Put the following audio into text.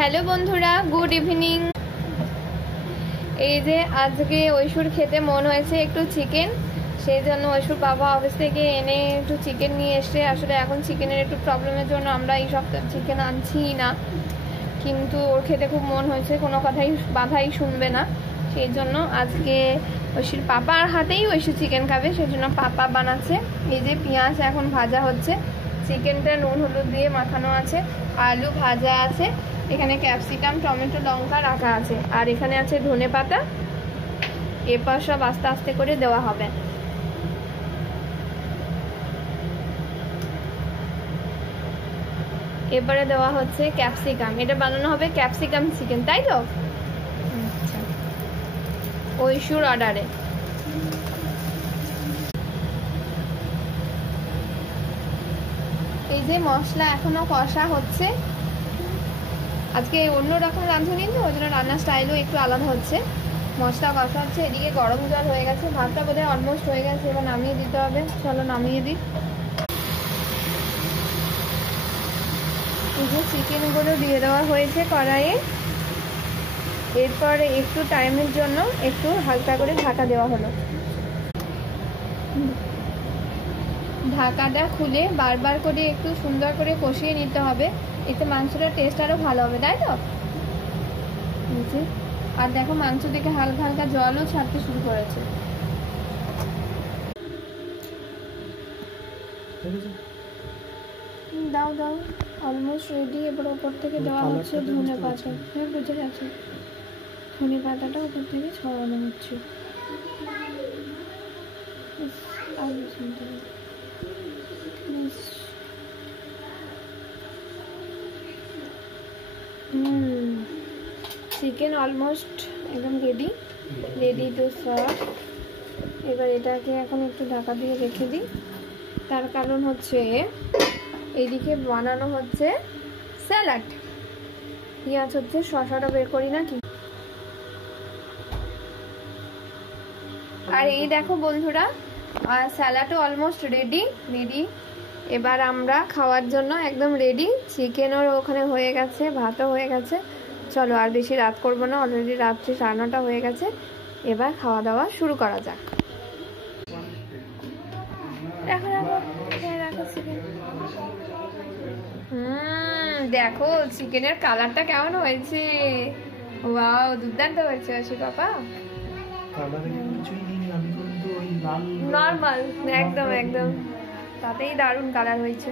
Hello বন্ধুরা, good evening. এই যে আজকে ঐশুর খেতে মন হয়েছে একটু চিকেন, সেই জন্য ঐশুর বাবা অফিস থেকে এনে একটু চিকেন নিয়ে এসে, আসলে এখন চিকেনের একটু প্রবলেমের জন্য আমরা এই সপ্তাহে চিকেন আনছি না, কিন্তু ওর খেতে খুব মন হয়েছে, কোনো বাধাই শুনবে না। সেই জন্য আজকে ঐশুর পাপার হাতেই ঐশু চিকেন খাবে, সেই জন্য পাপা বানাচ্ছে। এই যে পেঁয়াজ এখন ভাজা হচ্ছে, চিকেনটা নুন হলুদ দিয়ে মাখানো আছে, আলু ভাজা আছে, এখানে ক্যাপসিকাম টমেটো লঙ্কা রাখা আছে, আর এখানে আছে ধনেপাতা। এরপর সব আস্তে আস্তে করে দেওয়া হবে। এবারে দেওয়া হচ্ছে ক্যাপসিকাম, এটা বানানো হবে ক্যাপসিকাম চিকেন, তাই তো? আচ্ছা, ঐশুর অর্ডারে। এই যে মশলা এখনো কষা হচ্ছে, আজকে অন্যরকম রাঁধুনি তো, ওই জন্য রান্নার স্টাইলও একটু আলাদা হচ্ছে। মশলা কষা হচ্ছে, এদিকে গরম জল হয়ে গেছে, ভাতটা বোধহয় অলমোস্ট হয়ে গেছে, এবার নামিয়ে দিতে হবে। চলো নামিয়ে দিই। এই যে চিকেনগুলো দিয়ে দেওয়া হয়েছে কড়াইয়ে, এরপরে একটু টাইমের জন্য একটু হালকা করে ঢাকা দেওয়া হলো। ঢাকাটা খুলে বারবার করে একটু সুন্দর করে কষিয়ে নিতে হবে, এতে মাংসটার টেস্ট আরও ভালো হবে, তাই তো? আর দেখো মাংস থেকে হালকা হালকা জলও ছাড়তে শুরু করেছে। দাও দাও, অলমোস্ট রেডি। এবার ওপর থেকে দেওয়া হচ্ছে ধনেপাতা। হ্যাঁ, বুঝে গেছে, ধনেপাতাটা ওপর থেকে ছড়ানো হচ্ছে। চিকেন অলমোস্ট একদম রেডি টু সার্ভ। এবার এটাকে এখন একটু ঢাকা দিয়ে রেখে দিই, তার কারণ হচ্ছে এইদিকে বানানো হচ্ছে স্যালাড। পেঁয়াজ হচ্ছে, শসাটা বের করি নাকি। আর এই দেখো বন্ধুরা, স্যালাডও অলমোস্ট রেডি। এবার আমরা খাওয়ার জন্য একদম রেডি। চিকেনও ওখানে হয়ে গেছে, ভাতও হয়ে গেছে। চলো আর বেশি রাত করবো না, অলরেডি রাত্রি 9:30 হয়ে গেছে। এবার খাওয়া দাওয়া শুরু করা যাক। দেখো চিকেনের কালারটা কেমন হয়েছে, ওয়াও দুর্দান্ত হয়েছে। পাপা নর্মাল, একদম তাতেই দারুণ কালার হয়েছে।